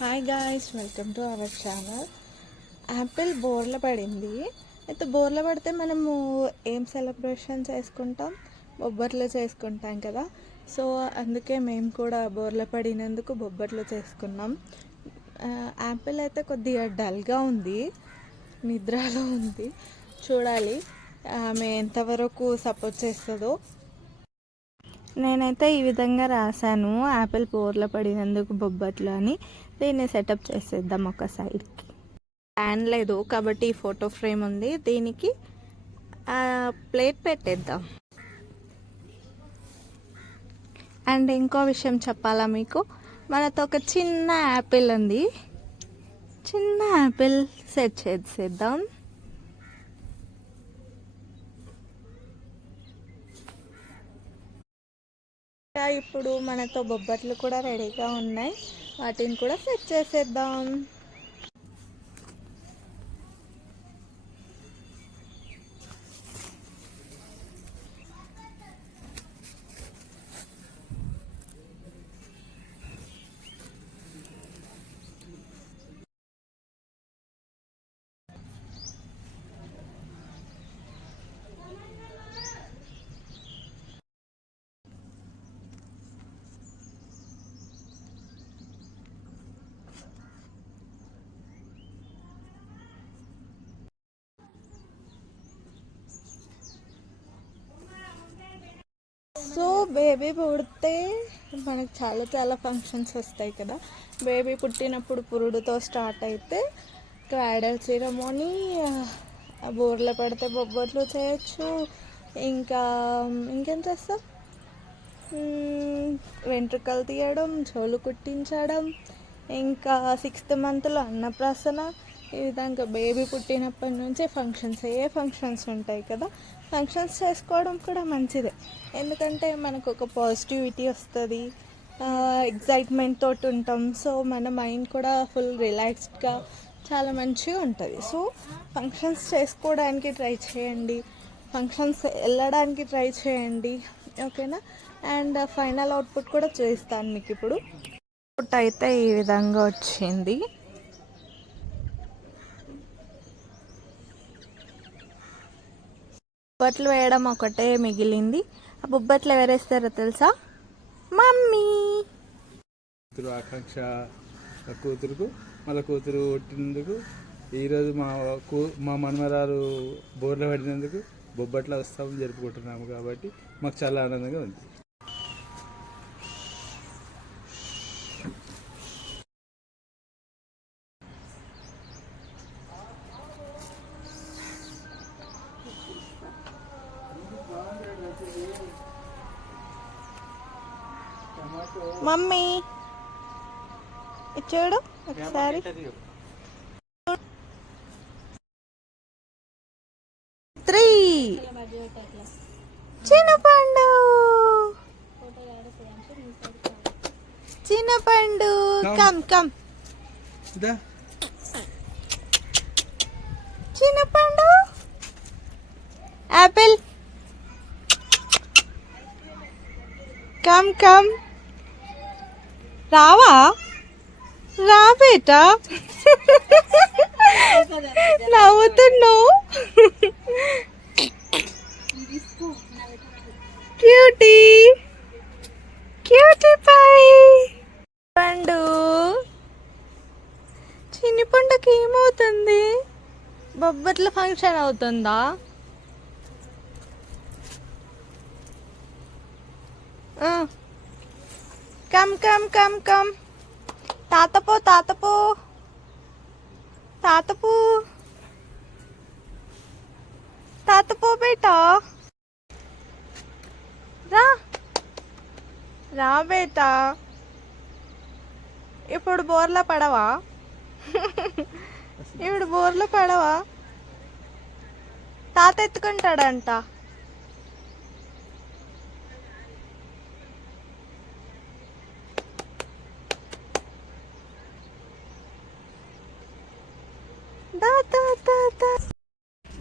Hi guys, welcome to our channel. Apple బోర్ల పడింది. అయితే బోర్ల పడితే మనము ఏం సెలబ్రేషన్ చేసుకుంటాం? బొబ్బట్లు చేసుకుంటాం కదా. సో అందుకే మేము కూడా బోర్ల పడినందుకు బొబ్బట్లు చేసుకున్నాం. యాపిల్ అయితే కొద్దిగా డల్గా ఉంది, నిద్రలో ఉంది. చూడాలి ఆమె ఎంతవరకు సపోర్ట్ చేస్తుందో. నేనైతే ఈ విధంగా రాశాను, యాపిల్ బోర్ల పడినందుకు బొబ్బట్లు అని. దీన్ని సెటప్ చేసేద్దాం ఒక సైడ్కి. ఫ్యాన్ లేదు కాబట్టి ఫోటో ఫ్రేమ్ ఉంది, దీనికి ప్లేట్ పెట్టేద్దాం. అండ్ ఇంకో విషయం చెప్పాలా మీకు, మనతో ఒక చిన్న యాపిల్ ఉంది. చిన్న యాపిల్ సెట్ చేసేద్దాం. ఇప్పుడు మనతో బొబ్బట్లు కూడా రెడీగా ఉన్నాయి, వాటిని కూడా సెట్ చేసేద్దాం. సో బేబీ పుడితే మనకు చాలా చాలా ఫంక్షన్స్ వస్తాయి కదా. బేబీ పుట్టినప్పుడు పురుడుతో స్టార్ట్ అయితే క్రాడల్ సెరమోనీ, బోర్ల పడితే బొబ్బట్లు చేయొచ్చు, ఇంకా ఇంకేం చేస్తాం, వెంట్రుకలు తీయడం, చెవులు కుట్టించడం, ఇంకా 6th మంత్లో అన్నప్రాసన. ఈ విధంగా బేబీ పుట్టినప్పటి నుంచి ఫంక్షన్స్ ఉంటాయి కదా. ఫంక్షన్స్ చేసుకోవడం కూడా మంచిదే, ఎందుకంటే మనకు ఒక పాజిటివిటీ వస్తుంది, ఎగ్జైట్మెంట్ తోటి ఉంటాం. సో మన మైండ్ కూడా ఫుల్ రిలాక్స్డ్గా చాలా మంచిగా ఉంటుంది. సో ఫంక్షన్స్ చేసుకోవడానికి ట్రై చేయండి, ఫంక్షన్స్ వెళ్ళడానికి ట్రై చేయండి, ఓకేనా. అండ్ ఫైనల్ అవుట్పుట్ కూడా చూపిస్తాను మీకు. ఇప్పుడు అవుట్పుట్ అయితే ఈ విధంగా వచ్చింది. బొబ్బట్లు వేయడం ఒకటే మిగిలింది. ఆ బొబ్బట్లు ఎవరేస్తారో తెలుసా? మమ్మీ. ఆకాంక్ష కూతురుకు మళ్ళీ కూతురు పుట్టినందుకు ఈరోజు మా మనమరాలు బోర్లో పడినందుకు బొబ్బట్ల ఉత్సవం జరుపుకుంటున్నాము కాబట్టి మాకు చాలా ఆనందంగా ఉంది. మమ్మీ చూడు ఒకసారి. చిన్నపండు చిన్నపండు కమ్ కమ్. చిన్నపండు యాపిల్ కమ్ కమ్. రావా? రా బేటా. నవ్వుతున్నావు. క్యూటీ క్యూటీ పై పండు. చిన్ని పండుకి ఏమవుతుంది? బొబ్బట్ల ఫంక్షన్ అవుతుందా? Come come come come. తాతపో తాతపో తాతపో తాతపో బేటా. రా రా బేటా. ఇప్పుడు బోర్లా పడవా? ఇప్పుడు బోర్లో పడవా? తాత ఎత్తుకుంటాడంట.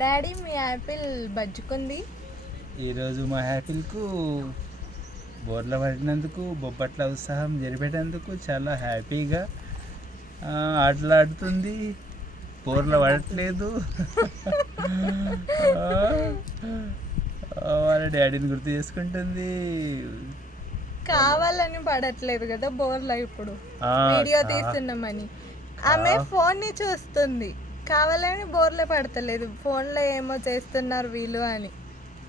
డాడీ, మీ యాపిల్ బజ్జుకుంది. ఈరోజు మా యాపిల్కు బోర్ల పడినందుకు బొబ్బట్ల ఉత్సాహం జరిపేటందుకు చాలా హ్యాపీగా ఆటలాడుతుంది, బోర్ల పడట్లేదు. వాళ్ళ డాడీని గుర్తు చేసుకుంటుంది. కావాలని పడట్లేదు కదా బోర్లో ఇప్పుడు వీడియో తీస్తున్నామని. ఆమె ఫోన్ ని చూస్తుంది, కావాలని బోర్లో పడతలేదు. ఫోన్లో ఏమో చేస్తున్నారు వీళ్ళు అని.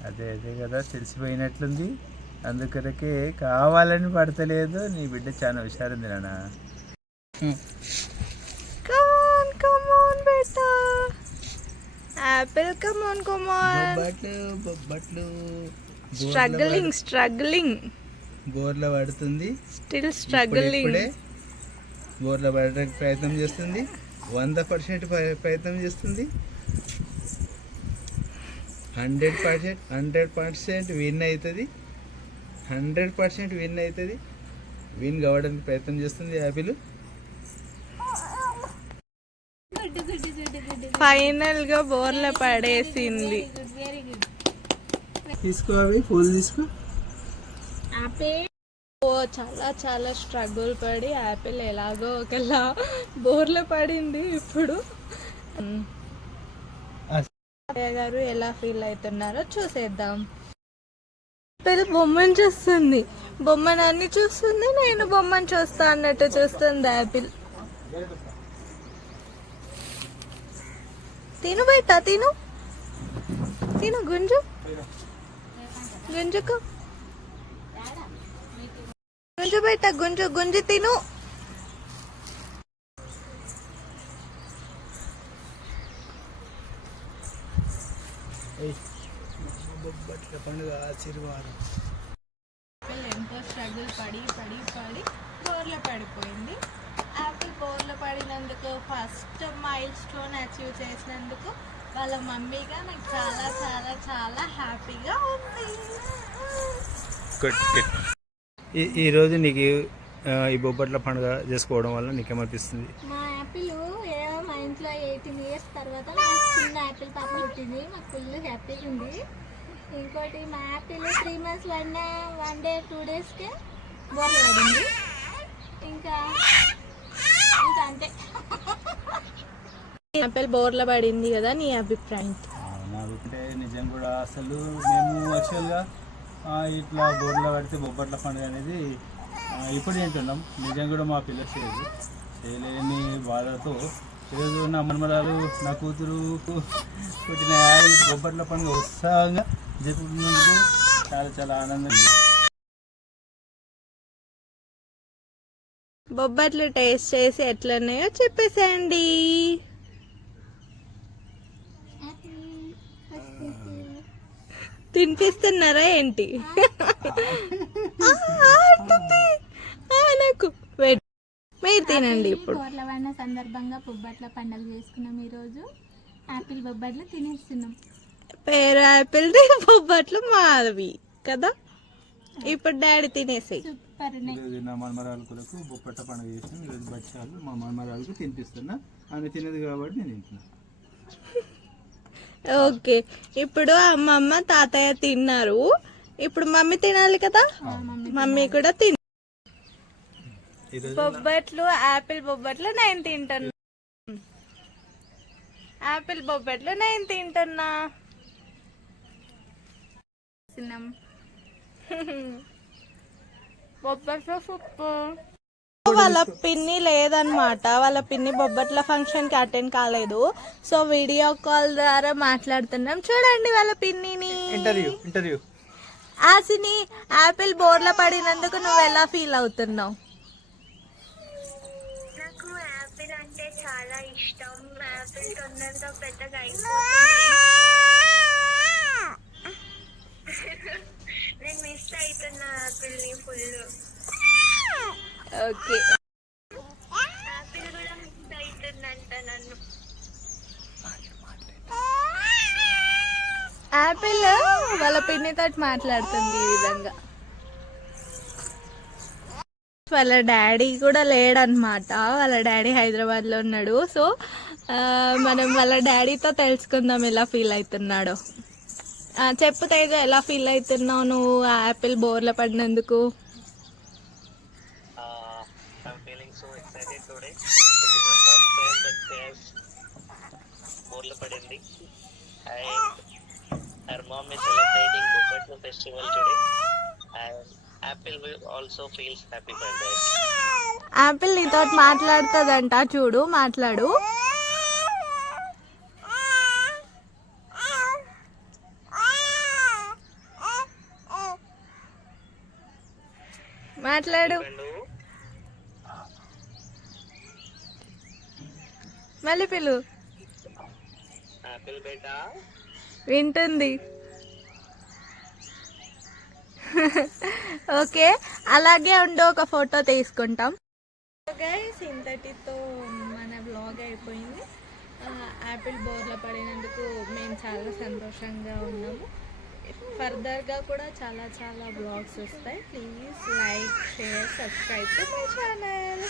అదే అదే కదా తెలిసిపోయినట్లుంది. అందుకొరకే కావాలని పడతలేదు. నీ బిడ్డ చాలా హుషారుంది నాన్న. Come on, beta. Apple, come on. Bobbatlu Struggling. బోర్ల పడుతుంది. Still struggling. ఇప్పుడే బోర్ల పడడానికి ప్రయత్నం చేస్తుంది. 100% ప్రయత్నం చేస్తుంది. 100% విన్ అవుతుంది. 100% విన్ అవుతుంది. విన్ కావడానికి ప్రయత్నం చేస్తుంది యాపిల్. ఫైనల్ గా బోర్ల పడేసింది. తీసుకో అవి ఫోన్ తీసుకో. ఓ చాలా స్ట్రగుల్ పడి యాపిల్ ఎలాగో ఒకలా బోర్ల పడింది. ఇప్పుడు అయ్య గారు ఎలా ఫీల్ అవుతున్నారో చూసేద్దాం. యాపిల్ బొమ్మను చూస్తుంది, బొమ్మను అన్ని చూస్తుంది. నేను బొమ్మను చూస్తా అన్నట్టు చూస్తుంది యాపిల్. తిను బేటా, తిను గుంజుకో, గుంజు బేటా, గుంజు తిను. పండుగ ఆశీర్వాదం. ఎంతో స్ట్రగుల్ పడి బోర్లో పడిపోయింది. యాపిల్ బోర్లో పడినందుకు ఫస్ట్ మైల్ స్టోన్ అచీవ్ చేసినందుకు వాళ్ళ మమ్మీగా నాకు చాలా హ్యాపీగా ఉంది. ఈరోజు నీకు ఈ బొబ్బట్ల పండుగ చేసుకోవడం వల్ల నీకేమనిపిస్తుంది? మా యాపిల్ మా ఇంట్లో 18 years తర్వాత నాకు చిన్న యాపిల్ పాప పుట్టింది. నాకు ఫుల్ హ్యాపీగా ఉంది. ఇంకోటి మా యాపిల్ 3 months 1 day 2 daysకే బోర్లు పడింది. ఇంకా అంతే. యాపిల్ బోర్లో పడింది కదా, నీ అభిప్రాయం? నాకంటే నిజం కూడా అసలు మేము యాక్చువల్గా ఇట్లా బోర్లో పడితే బొబ్బట్ల పండుగ అనేది ఇప్పుడు తింటున్నాం. నిజం కూడా మా పిల్లలు చేయలేని బాధతో ఈరోజు నా మనమరాలు, నా కూతురు పుట్టిన బొబ్బట్ల పండుగ ఉత్సాహంగా జరుపుకున్నందుకు చాలా ఆనందంగా. బొబ్బట్లు టేస్ట్ చేసి ఎట్లున్నాయో చెప్పేసేయండి. తినిపిస్తున్నారా ఏంటి? నాకు మీరు తినండి. ఇప్పుడు బోర్ల పడిన సందర్భంగా బొబ్బట్ల పండుగ చేసుకున్నాం. ఈరోజు యాపిల్ బొబ్బట్లు తినేస్తున్నాం. పేరు యాపిల్, బొబ్బట్లు మావి కదా. ఇప్పుడు డాడీ తినేసాయి. ఈరోజు నా మనమరాలు కొరకు బొబ్బట్ల పండుగ చేసిన ఈరోజు బచ్చాలు మా మనమరాలకు తినిపిస్తున్నా. ఆమె తినదు కాబట్టి నేను తింటున్నా. ఓకే, ఇప్పుడు అమ్మమ్మ తాతయ్య తిన్నారు. ఇప్పుడు మమ్మీ తినాలి కదా, మమ్మీ కూడా తిన. బొబ్బట్లు, యాపిల్ బొబ్బట్లు నేను తింటున్నా. యాపిల్ బొబ్బట్లు నేను తింటున్నా. బొబ్బట్లు సూపర్. వాళ్ళ పిన్ని లేదనమాట, వాళ్ళ పిన్ని బొబ్బట్ల ఫంక్షన్ కి అటెండ్ కాలేదు. సో వీడియో కాల్ ద్వారా మాట్లాడుతున్నాం. చూడండి వాళ్ళ పిన్నిని. ఇంటర్వ్యూ ఆసిని, యాపిల్ బోర్ల పడినందుకు నువ్వు ఎలా ఫీల్ అవుతున్నావు? నాకు యాపిల్ అంటే చాలా ఇష్టం. యాపిల్ తొందరగా పెద్దగా నేను మిస్ అవుతున్నా యాపిల్ని ఫుల్. ఓకే, యాపిల్ కూడా మిస్ అవుతుందంట నన్ను. యాపిల్ వాళ్ళ పిన్నితో మాట్లాడుతుంది ఈ విధంగా. వాళ్ళ డాడీ కూడా లేడనమాట, వాళ్ళ డాడీ హైదరాబాద్లో ఉన్నాడు. సో మనం వాళ్ళ డాడీతో తెలుసుకుందాం ఎలా ఫీల్ అవుతున్నాడో. చెప్పు తేజ, ఎలా ఫీల్ అవుతున్నావు నువ్వు యాపిల్ బోర్ల పడినందుకు? I'm feeling so excited today. It is success. బోర్ల పడింది. And her mom is celebrating Bopatlu festival today. And Apple will also feels happy for that. Apple నీతో మాట్లాడుతుందంట, చూడు మాట్లాడు. మాట్లాడు మళ్ళీ పిలు. Apple beta. వింటుంది. ఓకే, అలాగే ఉండు, ఒక ఫోటో తీసుకుంటాం. గైస్, ఇంతటితో మన వ్లాగ్ అయిపోయింది. యాపిల్ బోర్లో పడినందుకు మేము చాలా సంతోషంగా ఉన్నాము. ఫర్దర్గా కూడా చాలా చాలా వ్లాగ్స్ వస్తాయి. Please like, share, subscribe to my channel.